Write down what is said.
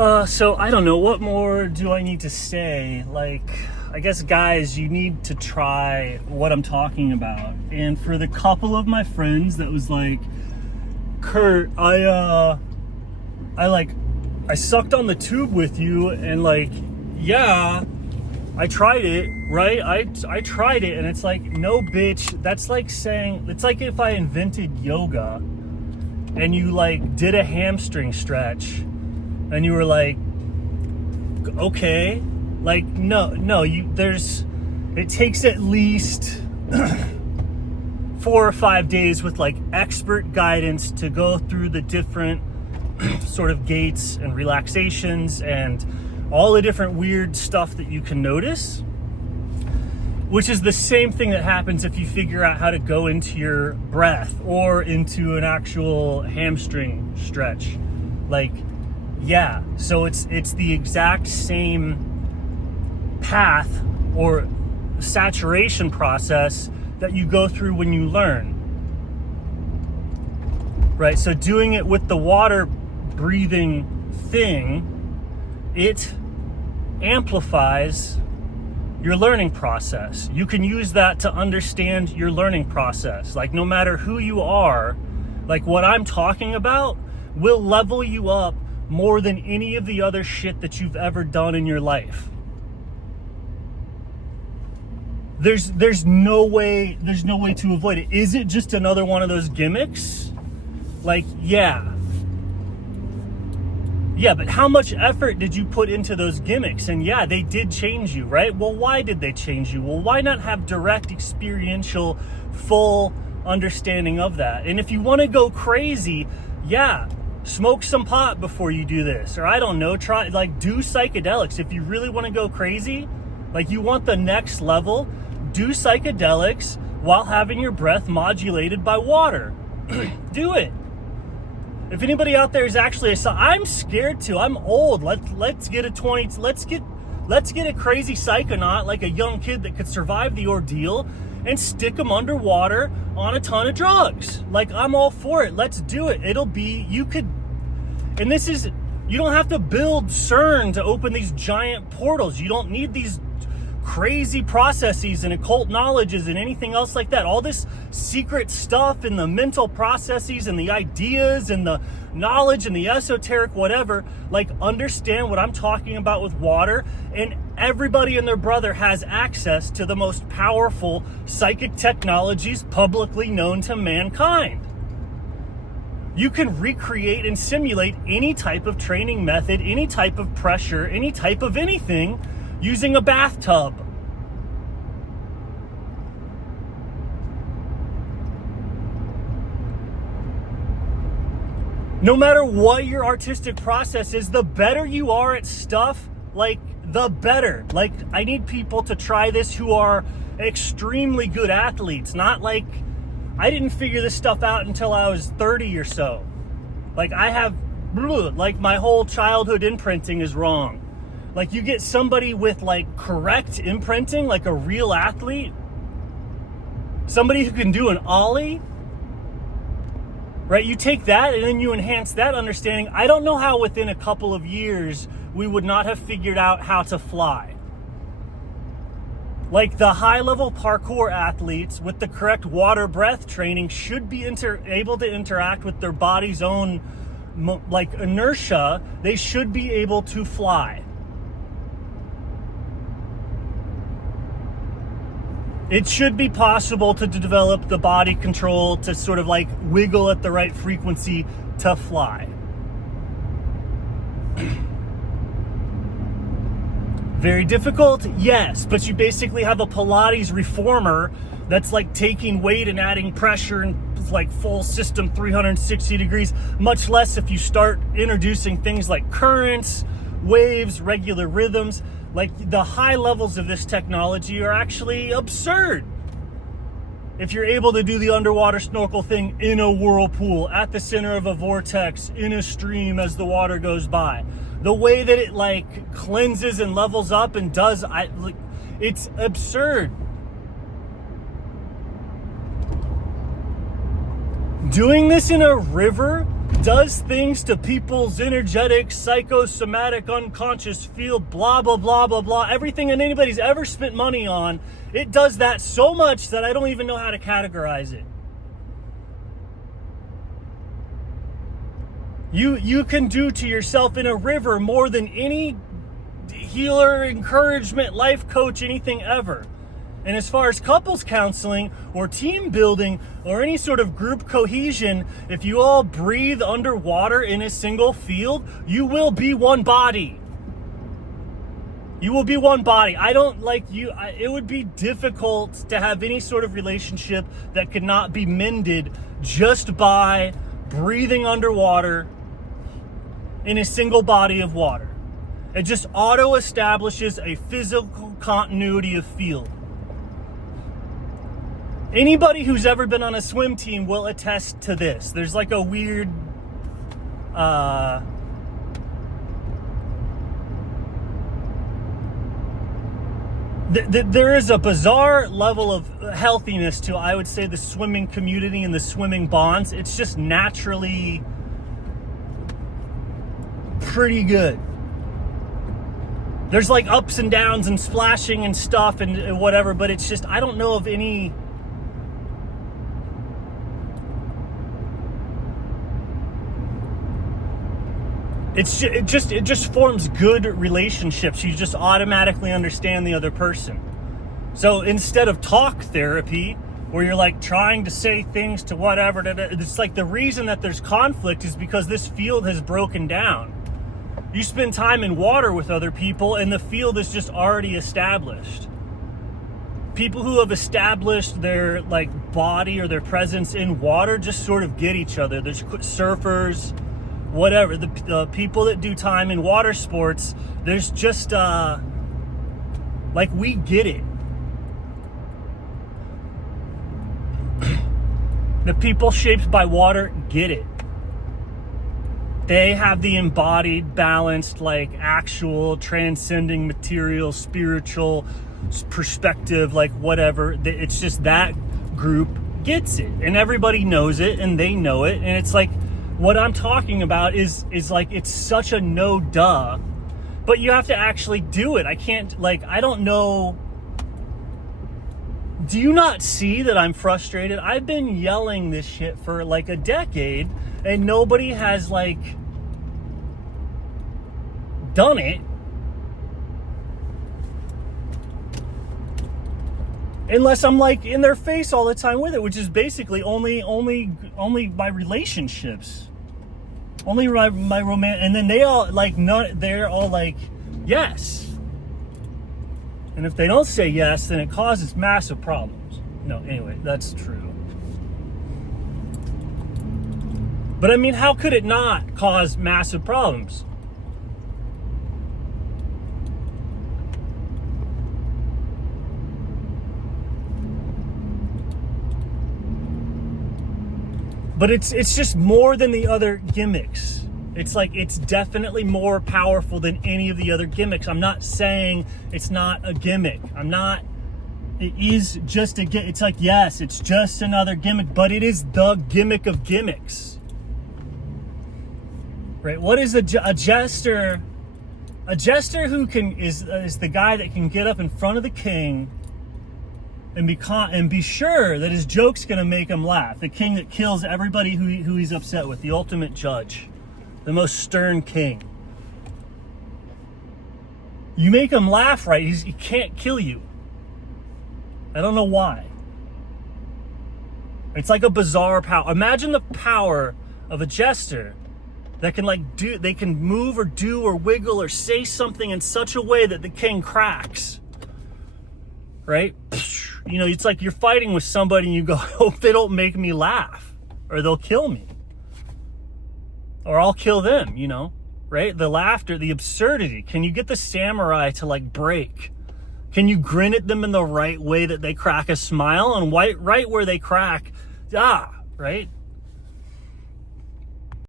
So I don't know, what more do I need to say? Like, I guess, guys, you need to try what I'm talking about. And for the couple of my friends that was like, Kurt, I sucked on the tube with you, and like, yeah, I tried it, right? I tried it, and it's like, no, bitch. That's like saying, it's like if I invented yoga and you like did a hamstring stretch and you were like, okay, like, no, it takes at least 4 or 5 days with like expert guidance to go through the different sort of gaits and relaxations and all the different weird stuff that you can notice, which is the same thing that happens if you figure out how to go into your breath or into an actual hamstring stretch. Like, yeah, so it's the exact same path or saturation process that you go through when you learn, right? So doing it with the water breathing thing, it amplifies your learning process. You can use that to understand your learning process. Like, no matter who you are, like what I'm talking about will level you up more than any of the other shit that you've ever done in your life. There's no way to avoid it. Is it just another one of those gimmicks? Like, yeah, but how much effort did you put into those gimmicks? And yeah, they did change you, right? Well, why did they change you? Well, why not have direct, experiential, full understanding of that? And if you want to go crazy, yeah, smoke some pot before you do this. Or I don't know, do psychedelics. If you really want to go crazy, like you want the next level, do psychedelics while having your breath modulated by water. Do it. If anybody out there is actually, I'm scared to. I'm old. Let's get a crazy psychonaut, like a young kid that could survive the ordeal, and stick them underwater on a ton of drugs. Like, I'm all for it. Let's do it. You don't have to build CERN to open these giant portals. You don't need these crazy processes and occult knowledges and anything else like that. All this secret stuff and the mental processes and the ideas and the knowledge and the esoteric whatever, like, understand what I'm talking about with water, and everybody and their brother has access to the most powerful psychic technologies publicly known to mankind. You can recreate and simulate any type of training method, any type of pressure, any type of anything using a bathtub. No matter what your artistic process is, the better you are at stuff, like, the better. Like, I need people to try this who are extremely good athletes, not like, I didn't figure this stuff out until I was 30 or so. Like, my whole childhood imprinting is wrong. Like, you get somebody with like correct imprinting, like a real athlete, somebody who can do an ollie, right? You take that and then you enhance that understanding. I don't know how within a couple of years we would not have figured out how to fly. Like, the high-level parkour athletes with the correct water breath training should be able to interact with their body's own like inertia. They should be able to fly. It should be possible to develop the body control to sort of like wiggle at the right frequency to fly. Very difficult? Yes, but you basically have a Pilates reformer that's like taking weight and adding pressure and like full system 360 degrees, much less if you start introducing things like currents, waves, regular rhythms. Like, the high levels of this technology are actually absurd. If you're able to do the underwater snorkel thing in a whirlpool, at the center of a vortex, in a stream as the water goes by, the way that it like cleanses and levels up and does, it's absurd. Doing this in a river does things to people's energetic, psychosomatic, unconscious field, blah, blah, blah, blah, blah. Everything that anybody's ever spent money on, it does that so much that I don't even know how to categorize it. You can do to yourself in a river more than any healer, encouragement, life coach, anything ever. And as far as couples counseling or team building or any sort of group cohesion, if you all breathe underwater in a single field, you will be one body. You will be one body. I don't like you. It would be difficult to have any sort of relationship that could not be mended just by breathing underwater in a single body of water. It just auto establishes a physical continuity of field. Anybody who's ever been on a swim team will attest to this. There's like a weird there is a bizarre level of healthiness to, I would say, the swimming community and the swimming bonds. It's just naturally pretty good. There's like ups and downs and splashing and stuff and whatever, but it's just, I don't know of any. It just forms good relationships. You just automatically understand the other person. So instead of talk therapy, where you're like trying to say things to whatever, it's like the reason that there's conflict is because this field has broken down. You spend time in water with other people and the field is just already established. People who have established their like body or their presence in water just sort of get each other. There's surfers, whatever, the people that do time in water sports, there's just like, we get it. The people shaped by water get it. They have the embodied, balanced, like actual transcending material, spiritual perspective, like whatever. It's just that group gets it, and everybody knows it, and they know it, and it's like, what I'm talking about is like, it's such a no duh, but you have to actually do it. I can't, like, I don't know. Do you not see that I'm frustrated? I've been yelling this shit for like a decade and nobody has like done it. Unless I'm like in their face all the time with it, which is basically only by relationships. Only my romance, and then they all like, they're all like, yes. And if they don't say yes, then it causes massive problems. No, anyway, that's true. But I mean, how could it not cause massive problems? But it's just more than the other gimmicks. It's like, it's definitely more powerful than any of the other gimmicks. I'm not saying it's not a gimmick. It is just a gimmick. It's like, yes, it's just another gimmick, but it is the gimmick of gimmicks. Right? What is a jester? A jester who is the guy that can get up in front of the king and be sure that his joke's gonna make him laugh. The king that kills everybody who he's upset with, the ultimate judge, the most stern king. You make him laugh, right? He can't kill you. I don't know why. It's like a bizarre power. Imagine the power of a jester that can they can move or do or wiggle or say something in such a way that the king cracks. Right? You know, it's like you're fighting with somebody and you go, I hope they don't make me laugh or they'll kill me. Or I'll kill them, you know, right? The laughter, the absurdity. Can you get the samurai to like break? Can you grin at them in the right way that they crack a smile? And right where they crack, right?